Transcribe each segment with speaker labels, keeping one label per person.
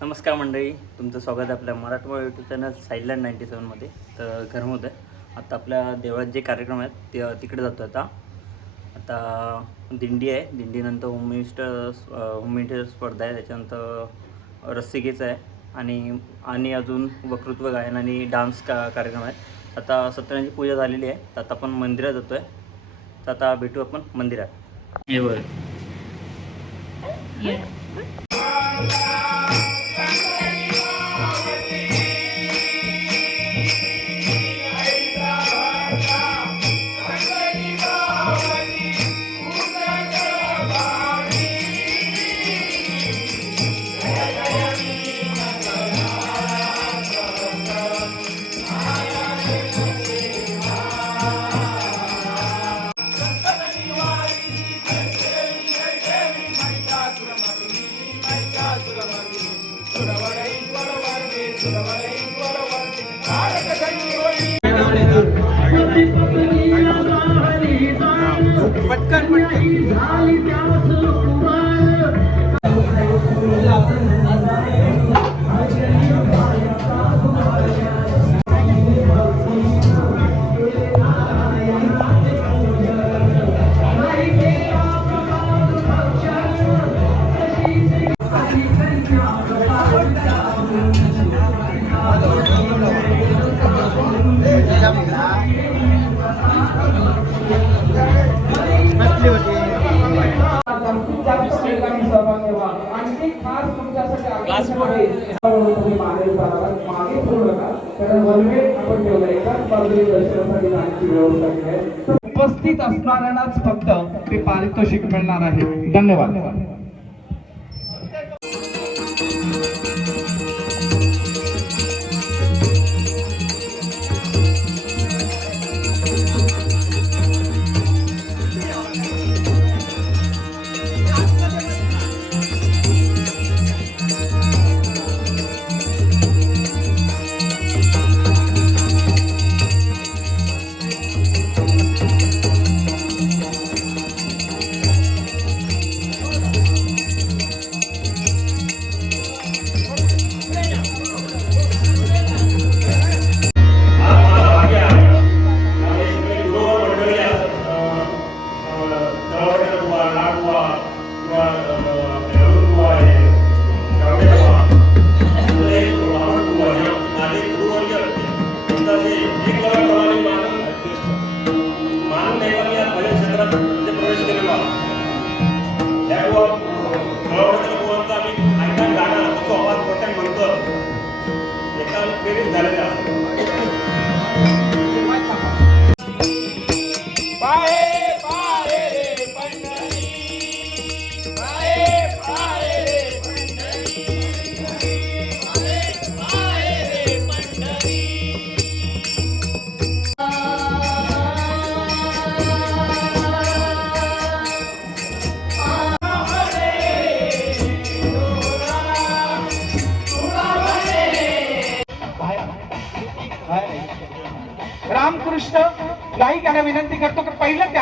Speaker 1: नमस्कार मंडळी तुमचं स्वागत आहे आपल्या मराठमोळा यूट्यूब चॅनल साईलँड नाईन्टी सेवनमध्ये तर घरमोद आहे आता आपल्या देवळात जे कार्यक्रम आहेत ते तिकडे जातो आता. आता दिंडी आहे. दिंडीनंतर होम मिनिस्टर होम मिनिस्टर स्पर्धा आहे. त्याच्यानंतर रस्सिकेचं आहे. आणि आणि अजून वक्तृत्व गायन आणि डान्स का कार्यक्रम आहेत. आता सत्यनारायणची पूजा झालेली आहे. तर आता आपण मंदिरात जातो आहे तर आता भेटू आपण मंदिरात. हे बघ.
Speaker 2: तुम्ही मागे मागे फिरू नका. कारण वनवे आपण एकाच बाजूने दर्शनासाठी जाण्याची व्यवस्था केली आहे. उपस्थित असणाऱ्यांनाच फक्त ते पारितोषिक मिळणार आहे. धन्यवाद.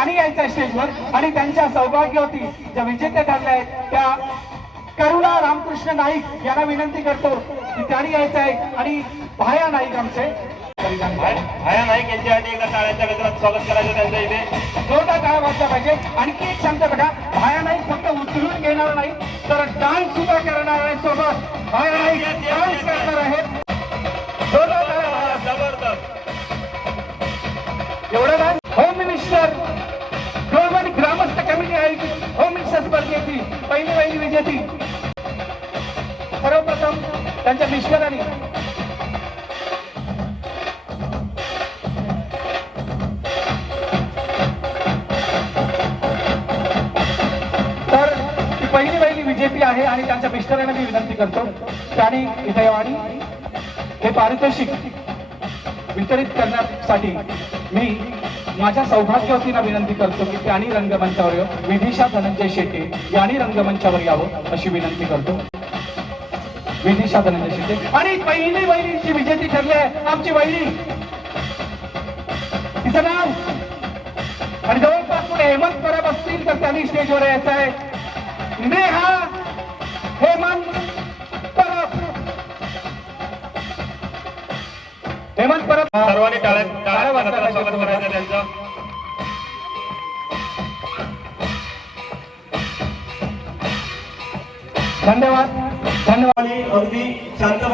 Speaker 2: त्याने यायचं स्टेजवर आणि त्यांच्या सौभाग्यवती ज्या विजेत्या ठरल्या आहेत त्या करुणा रामकृष्ण नाईक यांना विनंती करतो की त्यांनी यायचं आहे आणि भाया नाईक आमचे.
Speaker 3: भाया नाईक यांच्यासाठी एकदा टाळ्यांच्या गजरात स्वागत करायचं त्यांचं इथे.
Speaker 2: जोरदार टाळ्या वाजल्या पाहिजे. आणखी एक सांगतो बघा. भाया नाईक फक्त उचलून घेणार नाही तर डान्स सुद्धा करणार आहे सोबत. भाया नाईक डान्स करणार आहेत. जोरदार टाळ्या.
Speaker 3: जबरदस्त.
Speaker 2: एवढं नाही आहे स्पर्धेची पहिली पहिली विजेती. सर्वप्रथम त्यांच्या मिस्टरांनी तर ती पहिली पहिली विजेती आहे आणि त्यांच्या मिस्टरांना मी विनंती करतो. त्यांनी इथे आणि हे पारितोषिक वितरित करण्यासाठी मी माझ्या सौभाग्यवतीला विनंती करतो की त्यांनी रंगमंचावर येऊ विदिशा धनंजय शेट्टी यांनी रंगमंचावर यावं अशी विनंती करतो. विदिशा धनंजय शेट्टी. आणि पहिली वहिनीची विजेती ठरली आहे. आमची वहिनी. तिचं नाव. आणि जवळपास पुढे हेमंत परब असतील तर त्यांनी स्टेजवर यायचं आहे. नेहा.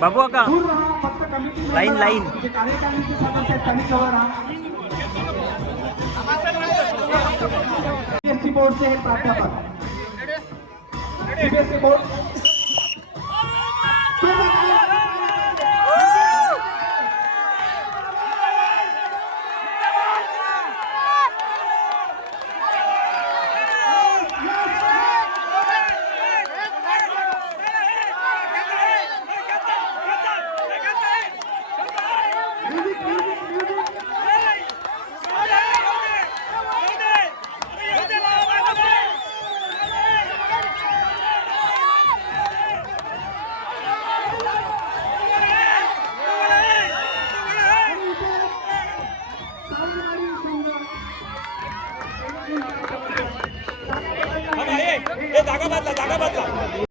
Speaker 1: बाबू
Speaker 2: कमिटी
Speaker 1: लाईन लाईन
Speaker 2: सीबीएसई बोर्डचे हे प्राध्यापक। सीबीएसई बोर्ड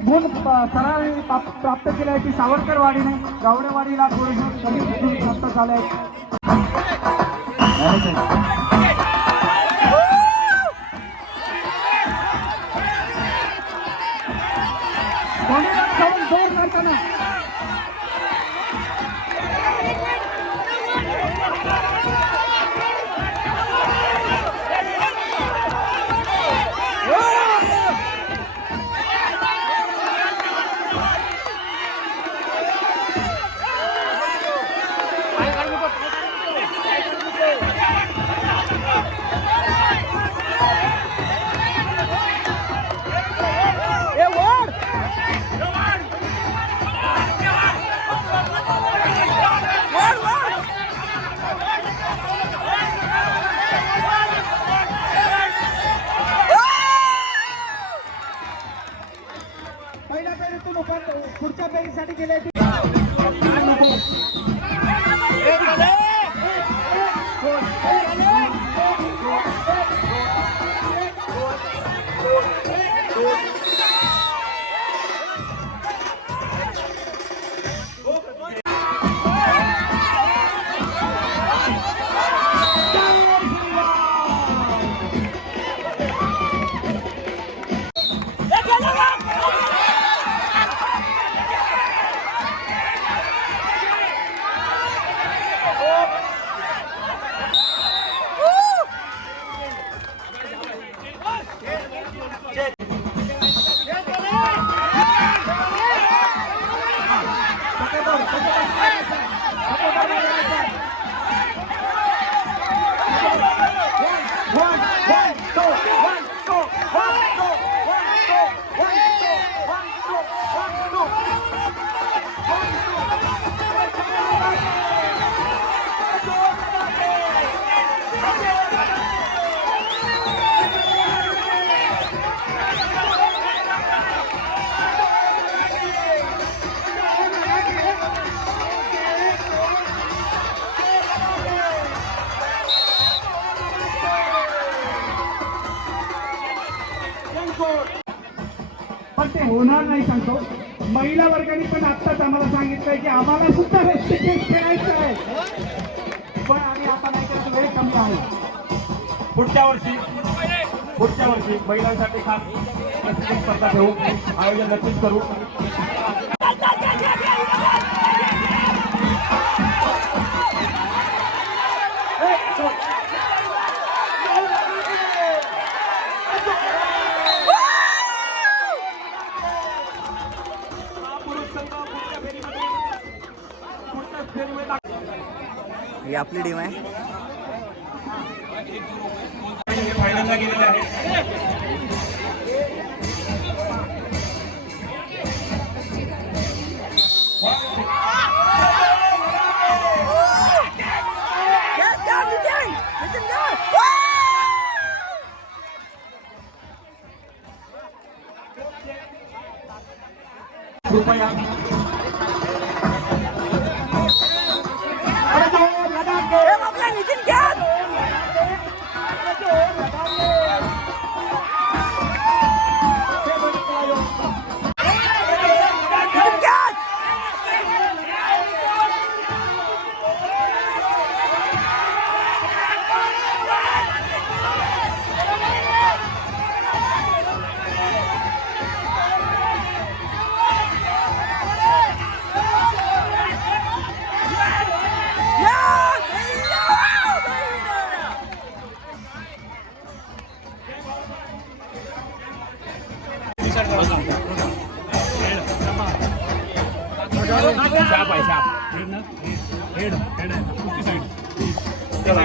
Speaker 2: गुण अ, प्राप्त केले आहे की सावरकरवाडीने गावडेवाडीला थोडेसे कमी प्राप्त झाले आहेत पहिल्या पुढच्या फेरीसाठी गेले होणार नाही सांगतो. महिला वर्गाने पण आत्ताच आम्हाला सांगितलंय की आम्हाला सुद्धा रस्ते खेळायचं आहे. पण आम्ही आता नाही करत वेळ कमी आहे.
Speaker 3: पुढच्या वर्षी पुढच्या वर्षी महिलांसाठी खास स्पर्धा घेऊ आयोजन नक्कीच करू.
Speaker 1: आपली टीम आहे.
Speaker 3: हेड हेड आहे कुठची साईड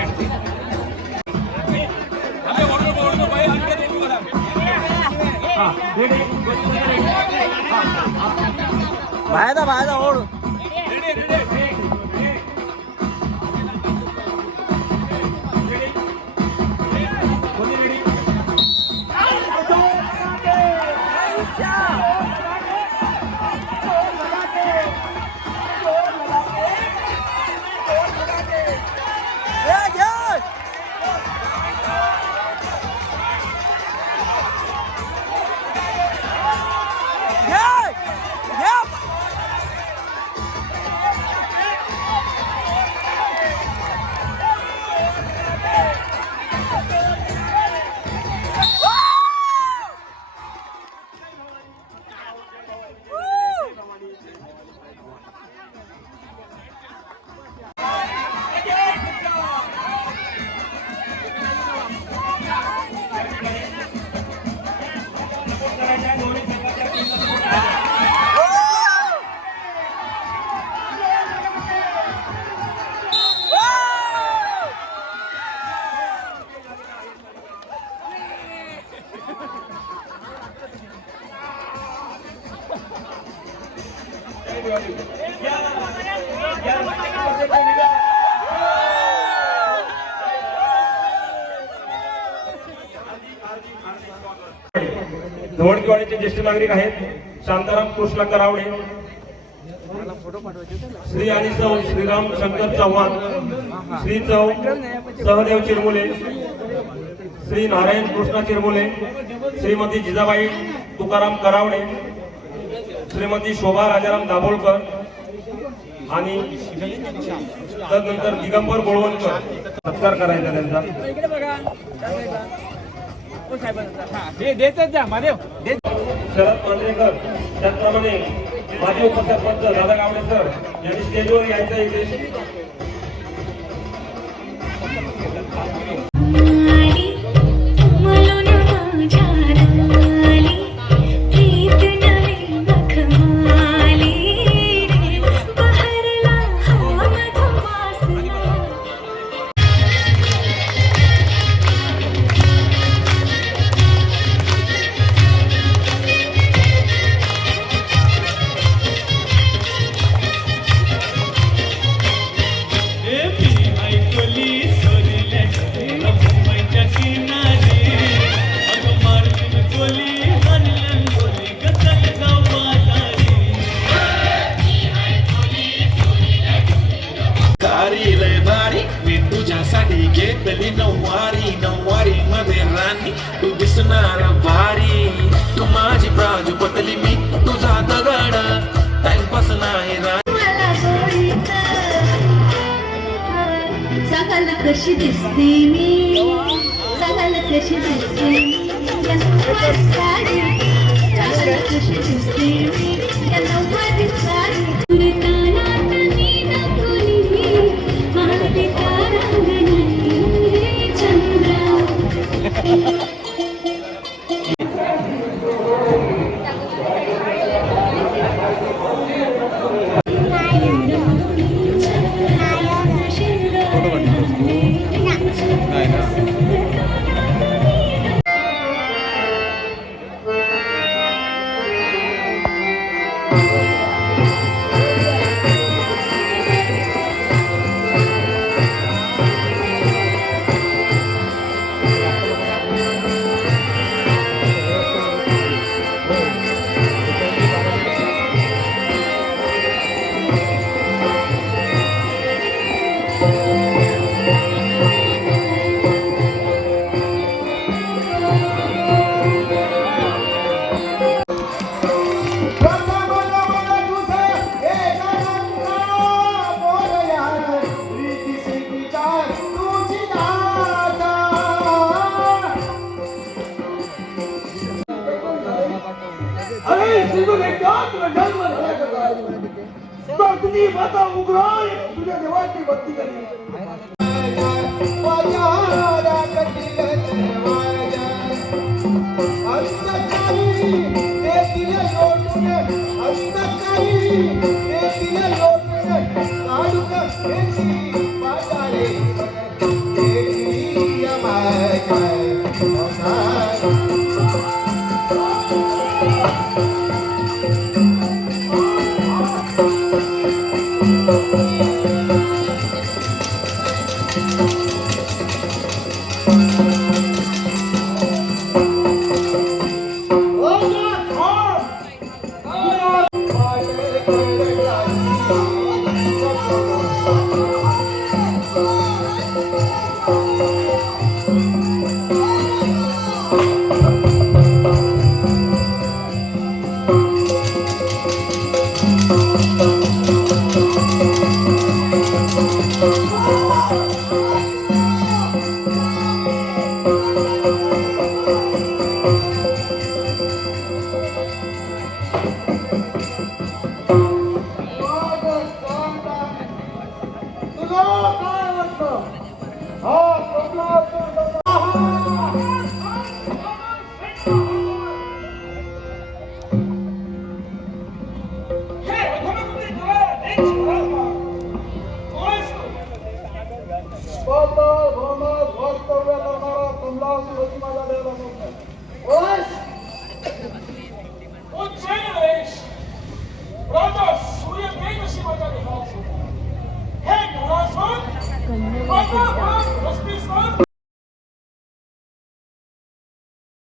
Speaker 1: बाहेर जा बाहेर जा ओढ.
Speaker 3: ज्येष्ठ नागरिक आहेत शांताराम कृष्ण करावडे श्री आणि सौ श्रीराम शंकर चव्हाण श्री चौ सहदेव चिरमुले श्री नारायण कृष्णा चिरमुले श्रीमती जिजाबाई तुकाराम करावडे श्रीमती शोभा राजाराम दाभोळकर आणि तदनंतर दिगंबर गोळवणकर. सत्कार करायचा त्यांचा. शरद मांजरेकर त्याचप्रमाणे माजी उपसरपंच दादा गावडे सर यांनी स्टेजवर यायचं
Speaker 4: एक Just like
Speaker 5: this,